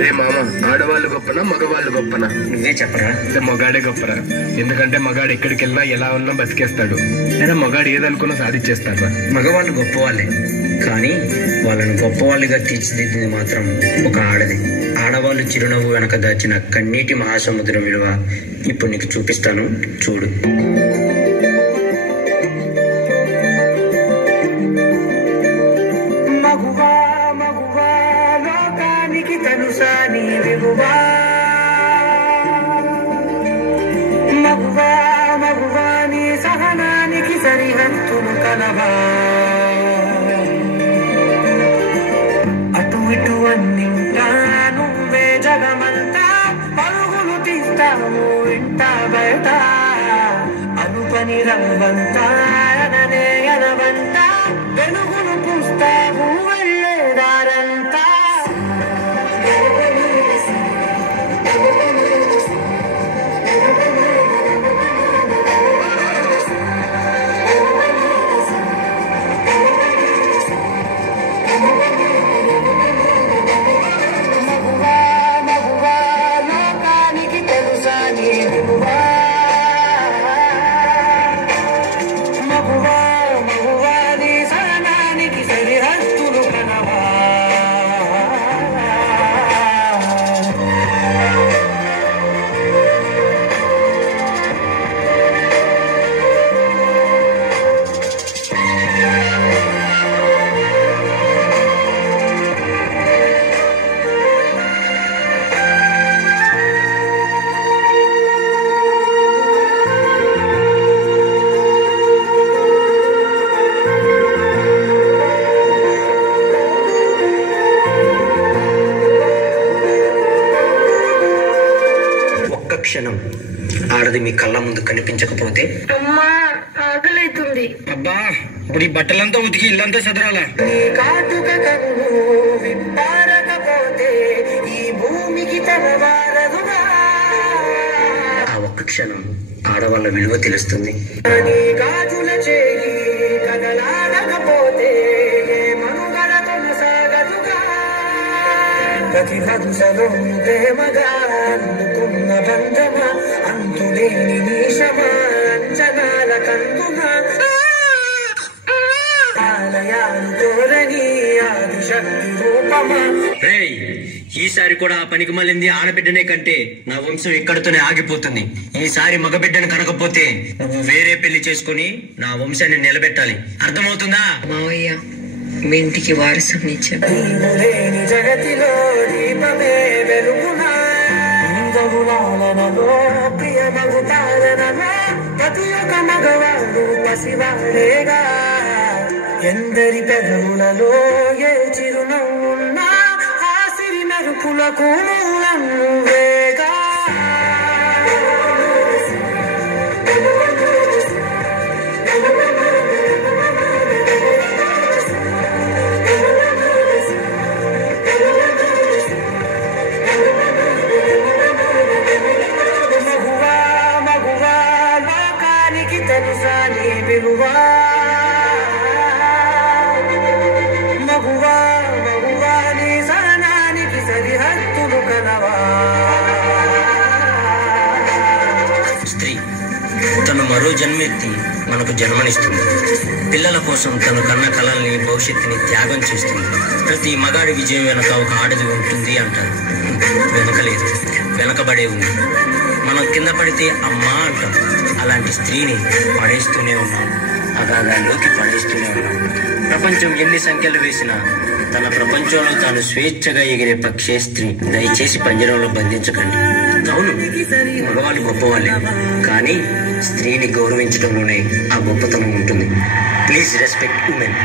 రే మామ, ఆడవాళ్ళు గొప్పనా మగవాళ్ళు గొప్పనా? నువ్వే చెప్పరా. మగాడే గొప్పరా. ఎందుకంటే మగాడు ఎక్కడికి వెళ్ళినా ఎలా ఉన్నా బతికేస్తాడు. అయినా మగాడు ఏదనుకున్నా సాధించేస్తాడు. మగవాళ్ళు గొప్పవాళ్ళే, కానీ వాళ్ళను గొప్పవాళ్ళుగా తీర్చిదిద్దింది మాత్రం ఒక ఆడది. ఆడవాళ్ళు చిరునవ్వు వెనక దాచిన కన్నీటి మహాసముద్రం విలువ ఇప్పుడు నీకు చూపిస్తాను, చూడు. మగువా మగువా లోకానికి తెలుసా నీ విలువా, మగువా మగువా నీ సహనానికి సరిహద్దులు కలవా, అటు ఇటు అన్నింటా నువ్వే జగమంతా, పరుగులు తీస్తావు ఇంట బయట, అనుపని రవ్వంతా అననే అనవంతా, వెలుగును పూస్తావు వెళ్ళేదారంతా. మగువా మగువా లోకానికి తెలుసా నీ విలువా, మగువా మగువా నీ సహనానికి సరిహద్దులు కలవా. ఒక్క క్షణం ఆడది మీ కళ్ళ ముందు కనిపించకపోతే అమ్మా ఆకలైతుంది. అబ్బా, ఇప్పుడు ఈ బట్టలంతా ఉతికి ఇల్లంతా సదరాలా? నీ కాటుక కన్ను విప్పారకపోతే ఈ భూమికి తెరవారదుగా. ఆ ఒక్క క్షణం ఆడవాళ్ళ విలువ తెలుస్తుంది. నీ గాజుల చేయి కదలాడకపోతే ఏ మనుగడ కొనసాగదుగా. ప్రతి హంసలో ప్రేమగా అందుకున్న బంధమా, అంతులేని నీశమా, అంచనాల కందుమా, ఆలయాలు తోరని ఆదిశక్తి రూపమా. ఈసారి కూడా ఆ పనికి మళ్ళింది ఆడబిడ్డనే కంటే నా వంశం ఇక్కడితోనే ఆగిపోతుంది. ఈసారి మగబిడ్డను కనకపోతే నువ్వు వేరే పెళ్లి చేసుకుని నా వంశాన్ని నిలబెట్టాలి, అర్థమవుతుందా? మావయ్య, మీ ఇంటికి వారసునిచ్చా. జగతిలో దీపమే వెలుగునా, ప్రియ మగు పాలనలో ప్రతి ఒక్క మగవాడు పసివాడేగా. ఎందరి పెదవులలో ఏ చిరునవ్వున్నా ఆ సిరి మెరుపులకు మూలం నువ్వేగా. మగువా మగువా లోకానికి తెలుసా నీ విలువా, మగువా మగువా నీ సహనానికి సరిహద్దులు కలవా. స్త్రీ తను మరో జన్మెత్తి మనకు జన్మనిస్తుంది. పిల్లల కోసం తను కన్న కళల్ని, భవిష్యత్తుని త్యాగం చేస్తుంది. ప్రతి మగాడి విజయం వెనక ఒక ఆడది ఉంటుంది అంటారు. వెనకలేదు, వెనకబడే ఉంది. మనం కింద పడితే అమ్మా అంటాం. అలాంటి స్త్రీని పడేస్తూనే ఉన్నాం, అగాధాల్లోకి పడేస్తూనే ఉన్నాం. ప్రపంచం ఎన్ని సంఖ్యలు వేసినా తన ప్రపంచంలో తాను స్వేచ్ఛగా ఎగిరే పక్షే స్త్రీ. దయచేసి పంజరంలో బంధించకండి. అవును, మగవాళ్ళు గొప్పవాళ్ళే, కానీ స్త్రీని గౌరవించడంలోనే ఆ గొప్పతనం ఉంటుంది. Please respect women.